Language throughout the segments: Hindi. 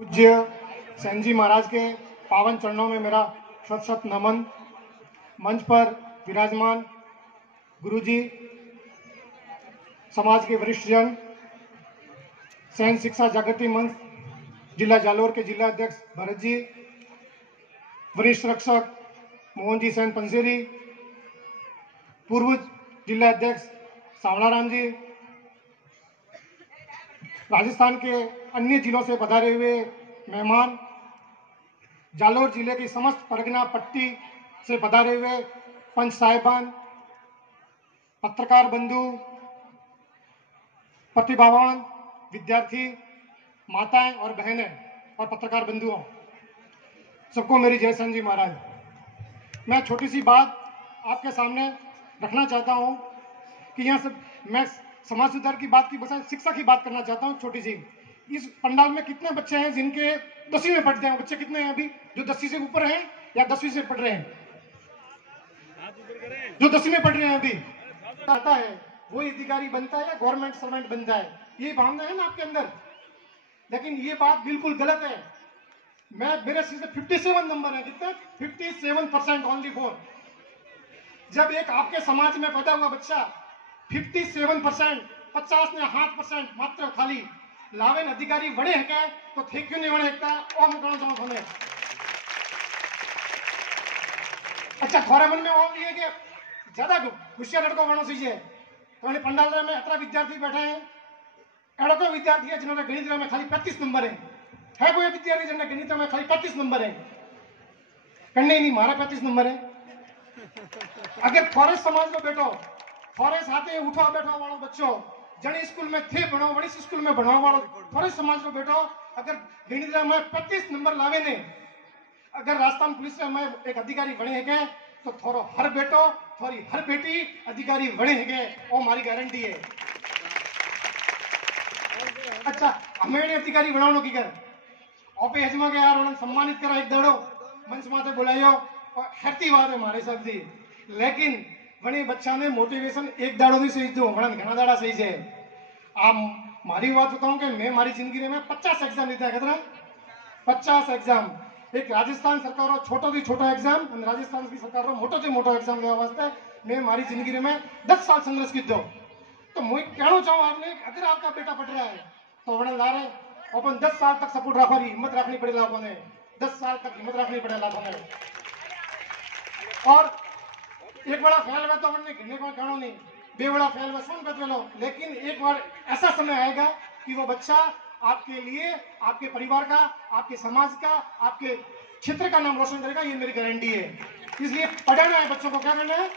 पूज्य सेन जी महाराज के पावन चरणों में मेरा शत शत नमन। मंच पर विराजमान गुरुजी, समाज के वरिष्ठ जन, सेन शिक्षा जागृति मंच जिला जालोर के जिला अध्यक्ष भरत जी, वरिष्ठ रक्षक मोहन जी सेन पंसेरी, पूर्व जिला अध्यक्ष सावणाराम जी, राजस्थान के अन्य जिलों से पधारे हुए मेहमान, जालोर जिले की समस्त परगना पट्टी से पधारे हुए पंच साहिबान, पत्रकार बंधु, प्रतिभावान विद्यार्थी, माताएं और बहनें और पत्रकार बंधुओं, सबको मेरी जय सेन जी महाराज। मैं छोटी सी बात आपके सामने रखना चाहता हूं कि यहाँ से मैं समाज सुधार की बात की बजाय शिक्षा की बात करना चाहता हूँ। छोटी सी, इस पंडाल में कितने बच्चे हैं जिनके 10वीं में पढ़ते हैं? बच्चे कितने हैं अभी जो 10वीं से ऊपर हैं या 10वीं से पढ़ रहे हैं? जो 10वीं में पढ़ रहे हैं अभी, आता है वही अधिकारी बनता है या गवर्नमेंट सर्वेंट बनता है, ये भावना है ना आपके अंदर। लेकिन ये बात बिल्कुल गलत है। मेरे से 57 नंबर है, कितने? 57% ओनली फॉर। जब एक आपके समाज में पैदा हुआ बच्चा 57%, 50 ने 8% मात्र खाली लावेन अधिकारी वड़े है तो थे क्यों नहीं वड़े है? ओम कौन सा होने? अच्छा, थोड़े मन में और ये कि ज्यादा होशियार लड़को बनो चाहिए। तो पंडाल में अतरा विद्यार्थी बैठे हैं, एड़ो कोई विद्यार्थी है जिन्होंने गणित में खाली 35 नंबर है कोई विद्यार्थी जिन्होंने गणित में खाली 35 नंबर है? करने ही नहीं, मारा 35 नंबर है। अगर फॉरेस्ट समाज में बैठो, फॉरेस्ट हाथे उठा बैठा वालों बच्चों, जनी स्कूल में थे बनो, बड़ी स्कूल में बढ़ाओ वालों फॉरेस्ट समाज में बैठो, अगर गणित में 35 नंबर लावे ने, अगर राजस्थान पुलिस में एक अधिकारी बने है तो थोड़ो हर बेटो थोड़ी हर बेटी अधिकारी बने है, वो हमारी गारंटी है। अच्छा, हमें अधिकारी बनाओ की कर ओपे हजमा के यार उन्हें सम्मानित करा एक दड़ो मंच माते बुलाइयो और हैती बात है हमारे साथ जी। लेकिन वनी बच्चा ने मोटिवेशन एक दाड़ो भी सही दो, घना दाड़ा सही है। आप मारी बात बताऊं कि मैं हमारी जिंदगी में 50 एग्जाम देता है, कितना? 50 एग्जाम। एक राजस्थान सरकार छोटो थी छोटा एग्जाम, राजस्थान की सरकार मोटो थी मोटो एग्जाम देवा वास्ते मैं हमारी जिंदगी में 10 साल संघर्ष की दो। तो मुझे कहना चाहूँ आपने, अगर आपका बेटा पढ़ रहा है तो बड़ा ला रहे अपन 10 साल तक सपोर्ट रखो, हिम्मत रखनी पड़ेगा आपको ने, 10 साल तक हिम्मत रखनी पड़ेगा आपको। और एक बड़ा फेल हुआ तो हमने घिरने को कहना नहीं, बेवड़ा फेल हुआ सुन कर लो, लेकिन एक बार ऐसा समय आएगा कि वो बच्चा आपके लिए, आपके परिवार का, आपके समाज का, आपके क्षेत्र का नाम रोशन करेगा, ये मेरी गारंटी है। इसलिए पढ़ाना है बच्चों को, क्या करना है?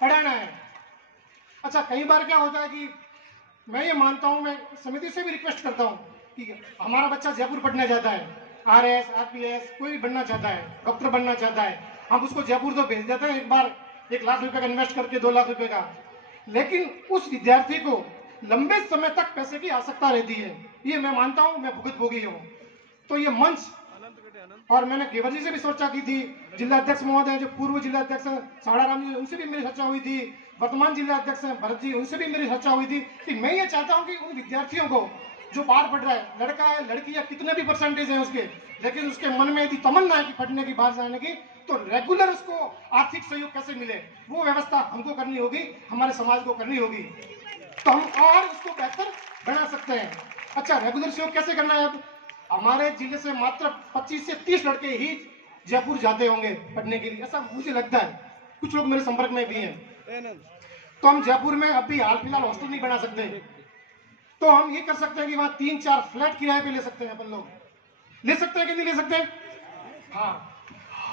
पढ़ाना है। अच्छा, कई बार क्या होता है कि मैं ये मानता हूं, मैं समिति से भी रिक्वेस्ट करता हूं कि हमारा बच्चा जयपुर पढ़ने जाता है, RS RPS कोई भी बनना चाहता है, डॉक्टर बनना चाहता है, हम उसको जयपुर तो भेज देते हैं एक बार 1 लाख रुपए का इन्वेस्ट करके, 2 लाख रुपए का। लेकिन उस विद्यार्थी को लंबे समय तक पैसे की आवश्यकता रहती है, ये मैं मानता हूं, मैं भुगत भोगी हूं। तो ये मंच, और मैंने घेवर जी से भी चर्चा की थी, जिला अध्यक्ष महोदय जो पूर्व जिला अध्यक्ष सावणाराम जी, उनसे भी मेरी चर्चा हुई थी, वर्तमान जिला अध्यक्ष भरत जी, उनसे भी मेरी चर्चा हुई थी कि मैं ये चाहता हूं कि उन विद्यार्थियों को जो बाहर पढ़ रहा है, लड़का है लड़की है, कितने भी परसेंटेज है उसके, लेकिन उसके मन में यदि तमन्ना है कि पढ़ने की, बाहर जाने की, तो रेगुलर उसको आर्थिक सहयोग कैसे मिले, वो व्यवस्था हमको करनी होगी, हमारे समाज को करनी होगी, तो हम और उसको बेहतर बना सकते हैं। अच्छा, रेगुलर सहयोग कैसे करना है? अब हमारे जिले से मात्र 25 से 30 लड़के ही जयपुर जाते होंगे पढ़ने के लिए, ऐसा मुझे लगता है, कुछ लोग मेरे संपर्क में भी हैं। तो हम जयपुर में अभी हाल फिलहाल हॉस्टल नहीं बना सकते, तो हम ये कर सकते हैं कि वहां 3-4 फ्लैट किराए पे ले सकते हैं। अपन लोग ले सकते हैं कि नहीं ले सकते? हाँ,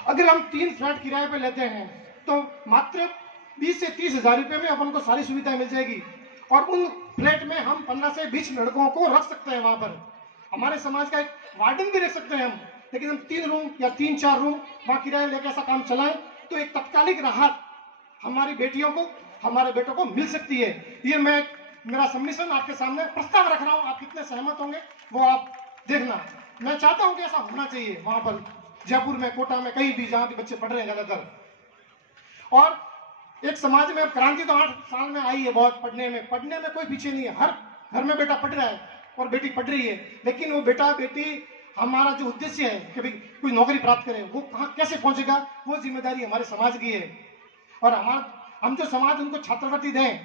अगर हम 3 फ्लैट किराए पे लेते हैं तो मात्र 20 से 30 हजार रुपए में अपन को सारी सुविधाएं मिल जाएगी, और उन फ्लैट में हम 15 से 20 लड़कों को रख सकते हैं। वहां पर हमारे समाज का एक वार्डन भी रख सकते हैं हम, लेकिन हम 3 रूम या 3-4 रूम वहां किराए लेकर ऐसा काम चलाएं तो एक तत्कालिक राहत हमारी बेटियों को, हमारे बेटों को मिल सकती है। ये मैं मेरा सबमिशन आपके सामने प्रस्ताव रख रहा हूं, आप कितने सहमत होंगे वो आप देखना। मैं चाहता हूं कि ऐसा होना चाहिए वहां पर जयपुर में, कोटा में, कहीं भी जहां भी बच्चे पढ़ रहे हैं ज्यादातर। और एक समाज में क्रांति तो 8 साल में आई है, बहुत पढ़ने में कोई पीछे नहीं है, हर घर में बेटा पढ़ रहा है और बेटी पढ़ रही है, लेकिन वो बेटा बेटी हमारा जो उद्देश्य है कि भाई कोई नौकरी प्राप्त करे, वो कहाँ कैसे पहुंचेगा, वो जिम्मेदारी हमारे समाज की है। और हम जो समाज उनको छात्रवृत्ति दें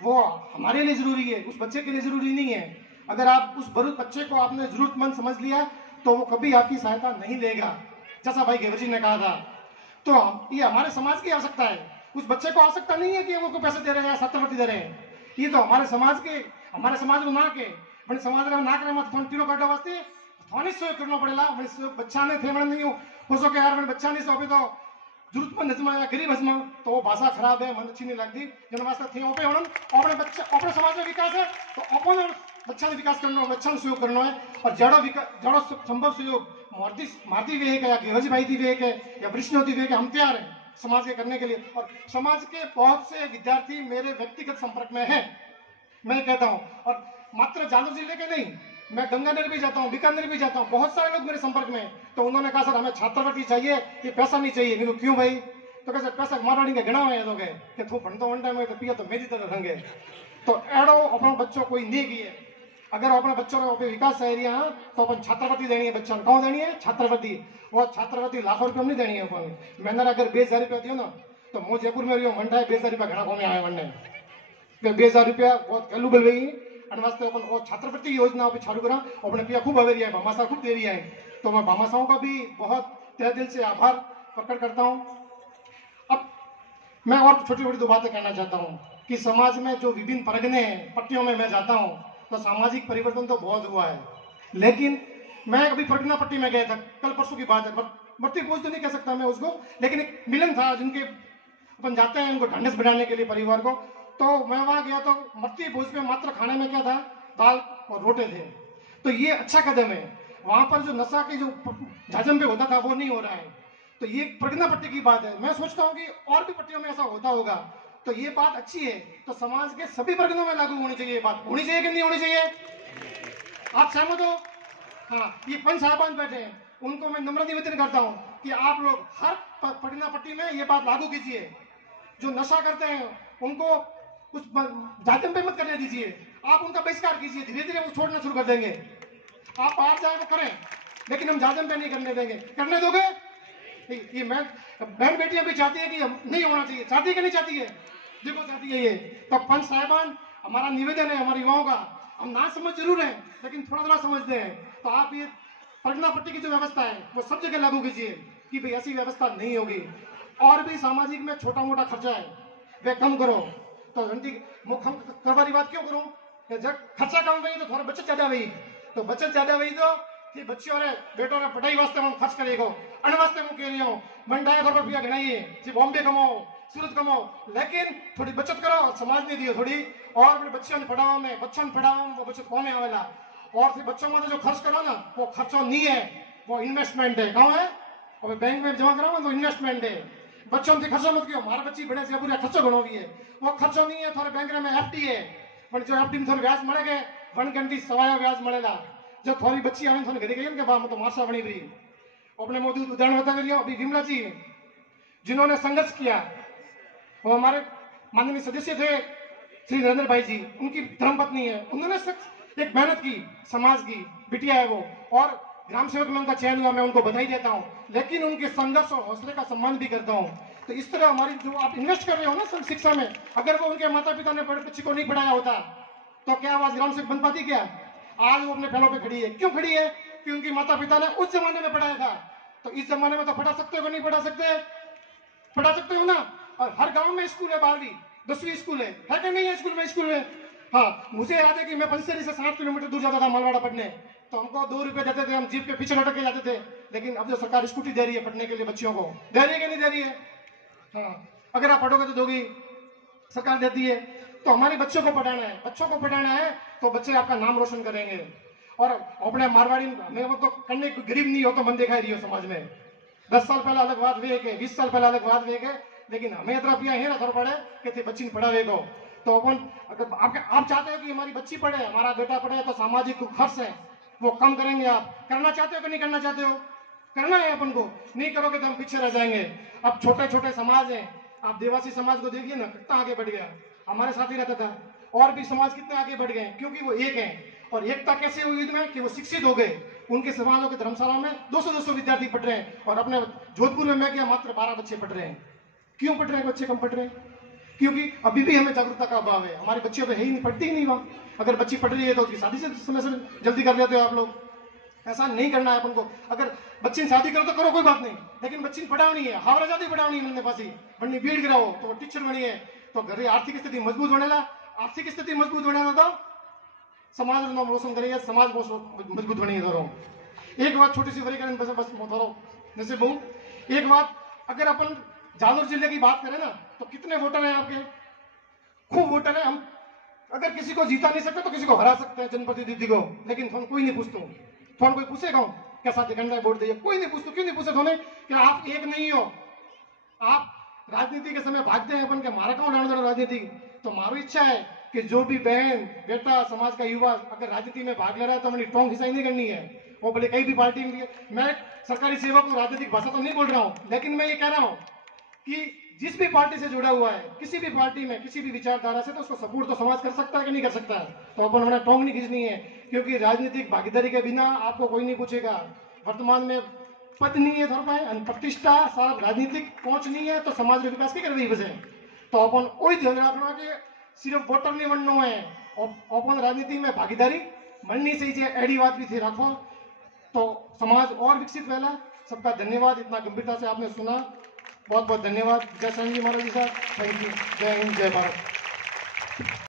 वो हमारे लिए जरूरी है, उस बच्चे के लिए जरूरी नहीं है। अगर आप उस बच्चे को आपने जरूरतमंद समझ लिया तो वो कभी आपकी सहायता नहीं लेगा, जैसा भाई घेवर जी ने कहा था। तो ये हमारे समाज की आवश्यकता है। उस बच्चे को आवश्यकता नहीं है कि हम उनको पैसे दे रहे हैं, छात्रवृत्ति दे रहे हैं। ये तो हमारे समाज में ना के बड़े समाज में ना करे मत तीनों काटा वास्ते थाने सहयोग करना पड़ेगा। बच्चा ने थे नहीं हो सके यार मैंने बच्चा नहीं सौंपे तो जरूरतमंद हजमा या गरीब हजमा तो वो भाषा खराब है, मन अच्छी नहीं लगती। जन वास्ते थे ओपे होना अपने बच्चा अपने समाज में विकास है तो अपन बच्चा ने विकास करना, बच्चा ने सहयोग करना है। और जड़ो संभव सहयोग मारती विवेक है या घेवजी भाई थी विवेक है या वृष्णो थी विवेक है, हम तैयार हैं समाज के करने के लिए। और समाज के बहुत से विद्यार्थी मेरे व्यक्तिगत संपर्क में है, मैं कहता हूँ। और मात्र जालौर जिले के नहीं, मैं गंगानगर भी जाता हूँ, बीकानेर भी जाता हूँ, बहुत सारे लोग मेरे संपर्क में। तो उन्होंने कहा सर हमें छात्रवृत्ति चाहिए, ये पैसा नहीं चाहिए। मैं क्यों भाई? तो कैसे पैसा मारवाड़ी के गणा हुए तो गए कि तू भणतो वनटा में तो पिया तो मेरी तरह रंगे। तो एड़ो अपना बच्चों कोई नहीं की है। अगर अपने बच्चों को विकास चाहिए तो अपन छात्रवृत्ति देनी है। बच्चों कौन देनी है? छात्रवृत्ति। वो छात्रवृत्ति लाखों रुपये नहीं देनी है अपन। मैंने अगर 20,000 रुपया दियो ना तो मुझे जयपुर में रही मंडा है 20,000 रुपया घना को में आया मंडे 20,000 रुपया बहुत वैल्यूबल हुई। वास्ते अपन वो छात्रवृत्ति योजना अभी चालू करा, अपने पिया खूब अवेरी है, भामाशाह खूब दे रही है। तो मैं भामाशाहों का भी बहुत तहे दिल से आभार प्रकट करता हूँ। अब मैं और छोटी छोटी दो बातें कहना चाहता हूँ कि समाज में जो विभिन्न परगने पट्टियों में मैं जाता हूँ तो सामाजिक परिवर्तन तो बहुत हुआ है। लेकिन मैं अभी परगना पट्टी में गया था, कल परसों की बात है, बढ़ती बोझ तो नहीं कह सकता मैं उसको, लेकिन एक मिलन था जिनके अपन जाते हैं उनको ढांढस बढ़ाने के लिए परिवार को। तो मैं वहां गया तो मट्टी भोज में मात्र खाने में क्या था, दाल और रोटे थे। तो ये अच्छा कदम है। वहां पर जो नशा की जो झाजम पे होता था वो नहीं हो रहा है। तो ये प्रज्ञा पट्टी की बात है। मैं सोचता हूँ कि और भी पट्टियों में ऐसा होता होगा तो ये बात अच्छी है। तो समाज के सभी प्रज्ञों में लागू होनी चाहिए, बात होनी चाहिए कि नहीं होनी चाहिए? आप सहमत हो? हाँ, ये पंच साहबान बैठे हैं उनको मैं नम्र निवेदन करता हूँ कि आप लोग हर प्रज्ञा पट्टी में ये बात लागू कीजिए। जो नशा करते हैं उनको कुछ जाजम पे मत करने दीजिए, आप उनका बहिष्कार कीजिए, धीरे धीरे वो छोड़ना शुरू कर देंगे। आप बाहर जाए वो करें लेकिन हम जाजम पे नहीं करने देंगे। करने दोगे? ये मैं बहन बेटियां भी चाहती है कि नहीं होना चाहिए, चाहती है कि नहीं चाहती है? देखो चाहती है ये। तो पंच साहिबान हमारा निवेदन है हमारे युवाओं का, हम ना समझ जरूर है लेकिन थोड़ा थोड़ा समझते हैं। तो आप ये प्रज्ञा पट्टी की जो व्यवस्था है वो सब जगह लागू कीजिए कि भाई ऐसी व्यवस्था नहीं होगी। और भी सामाजिक में छोटा मोटा खर्चा है वे कम करो। तो करवारी बात क्यों करूं? जब खर्चा कम हुई तो थोड़ा बचत ज्यादा हुई, तो बचत ज्यादा हुई तो बच्चों रे बेटों रे पढ़ाई वास्ते हम खर्च करेगा, अन वास्ते हम कह रही हूँ मन 2,500 रुपया गिनाइए, बॉम्बे कमाओ सूरत कमाओ, लेकिन थोड़ी बचत करो, समाज ने दियो थोड़ी। और अपने बच्चों ने पढ़ावा में वो बचत कौन है आवेला। और फिर बच्चों में जो खर्च करो ना वो खर्चो नहीं है, वो इन्वेस्टमेंट है। कहाँ है? और बैंक में जमा कराओ तो इन्वेस्टमेंट है। बच्चों से खर्चो मत किया, हमारा बच्ची बड़े से पूरा खर्चो घणो भी है, वो खर्चो नहीं है। थोड़े बैंक में एफडी है पर जो एफडी में थोड़े ब्याज मिलेगा 1 घंटी सवाया ब्याज मिलेगा। जो थोड़ी बच्ची आवे थोड़ी घड़ी गई कि तो मारसा बनी रही। अपने मोदी उदाहरण बता रही अभी विमला जी जिन्होंने संघर्ष किया, वो हमारे माननीय सदस्य थे श्री नरेंद्र भाई जी, उनकी धर्मपत्नी है, उन्होंने एक मेहनत की, समाज की बिटिया है वो, और ग्राम सेवक में उनका चयन हुआ, मैं उनको बधाई देता हूँ। लेकिन उनके संघर्ष और हौसले का सम्मान भी करता हूँ। तो इस तरह हमारी जो आप इन्वेस्ट कर रहे हो ना शिक्षा में, अगर वो उनके माता पिता ने बच्ची को नहीं पढ़ाया होता तो क्या आवाज ग्राम सेवक बन पाती? क्या आज वो अपने पैरों पे खड़ी है? क्यों खड़ी है? कि उनकी माता पिता ने उस जमाने में पढ़ाया था। तो इस जमाने में तो पढ़ा सकते हो कि नहीं पढ़ा सकते? पढ़ा सकते हो ना। और हर गांव में स्कूल है, 12वीं 10वीं स्कूल है कि नहीं है? स्कूल में हाँ, मुझे याद है कि मैं पंचेरी से 7 किलोमीटर दूर जाता था मालवाड़ा पढ़ने, तो हमको 2 रुपए देते थे, हम जीप के पीछे लटक के जाते थे। लेकिन अब जो सरकार स्कूटी दे रही है पढ़ने के लिए बच्चियों को, दे रही है कि नहीं दे रही है? हाँ, अगर आप पढ़ोगे तो दोगी, सरकार देती है। तो हमारे बच्चों को पढ़ाना है तो बच्चे आपका नाम रोशन करेंगे। और अपने मारवाड़ी में वो तो करने गरीब नहीं हो तो मन दिखाई रही हो समाज में। 10 साल पहले अलग बात वे है, 20 साल पहले अलग बात वे है, लेकिन हमें इतना पिया है ना थोड़ा पढ़े कि बच्ची ने पढ़ावे को। तो अपन अगर आप चाहते हो कि हमारी बच्ची पढ़े, हमारा बेटा पढ़े, तो सामाजिक खर्च है वो कम करेंगे। आप करना चाहते हो कि नहीं करना चाहते हो? करना है अपन को, नहीं करोगे तो हम पीछे रह जाएंगे। अब छोटे छोटे समाज हैं, आप देवासी समाज को देखिए ना कितना आगे बढ़ गया, हमारे साथ ही रहता था। और भी समाज कितने आगे बढ़ गए क्योंकि वो एक है। और एकता कैसे हुई इनमें कि वो शिक्षित हो गए, उनके समाजों के धर्मशाला में 200-200 विद्यार्थी पढ़ रहे हैं, और अपने जोधपुर में मैं क्या मात्र 12 बच्चे पढ़ रहे हैं। क्यों पढ़ रहे हैं बच्चे, कम पढ़ रहे हैं? क्योंकि अभी भी हमें जागरूकता का अभाव है। हमारे बच्चे तो है ही नहीं, पढ़ती ही नहीं वहां। अगर बच्ची पढ़ रही है तो उसकी शादी से समय से जल्दी कर लेते हो आप लोग। ऐसा नहीं करना है अपन को। अगर बच्ची शादी करो तो करो, कोई बात नहीं, लेकिन बच्ची पढ़ावनी है, हावरा जाती पढ़ावनी है, नंदे पासी बनी बीड़ गिराओ तो वो टीचर बनी है, तो घर आर्थिक स्थिति मजबूत बनेला। आर्थिक स्थिति मजबूत बनेला तो समाज नाम रोशन करेगा, समाज मजबूत बनेगी। धरो एक बात छोटी सी बड़ी करें, बस बस धरो जैसे बहु एक बात, अगर अपन जालोर जिले की बात करें ना, तो कितने वोटर हैं आपके? खूब वोटर है। हम अगर किसी को जीता नहीं सकते तो किसी को हरा सकते हैं, जनप्रतिनिधि को, लेकिन थोड़ा कोई नहीं पूछता। थोड़ा कोई पूछेगा कैसा दिखंडा है वोट दिए, कोई नहीं पूछता। क्यों नहीं पूछे थोड़े? कि आप एक नहीं हो। आप राजनीति के समय भागते हैं अपन के मारा कौन डाल दो राजनीति। तो मारो इच्छा है कि जो भी बहन बेटा समाज का युवा अगर राजनीति में भाग ले रहा है तो अपनी टोंग खिंचाई नहीं करनी है। वो भले कई भी पार्टी में, मैं सरकारी सेवक को राजनीतिक भाषा तो नहीं बोल रहा हूं, लेकिन मैं ये कह रहा हूं कि जिस भी पार्टी से जुड़ा हुआ है, किसी भी पार्टी में किसी भी विचारधारा से, तो उसको सपोर्ट तो समाज कर सकता है कि नहीं कर सकता है। तो अपन हमें टोंग नहीं खींचनी है, क्योंकि राजनीतिक भागीदारी के बिना आपको कोई नहीं पूछेगा। वर्तमान में पद नहीं है धर पाए, प्रतिष्ठा साहब राजनीतिक पहुंच नहीं है, तो समाज में विकास की कर रही वजह। तो अपन वही ध्यान रखना कि सिर्फ वोटर नहीं बनना है, अपन राजनीति में भागीदारी बननी चाहिए। एडी बात भी थी रखो तो समाज और विकसित पहला। सबका धन्यवाद, इतना गंभीरता से आपने सुना, बहुत बहुत धन्यवाद। जय संजय महाराज जी साहब, थैंक यू। जय हिंद, जय भारत।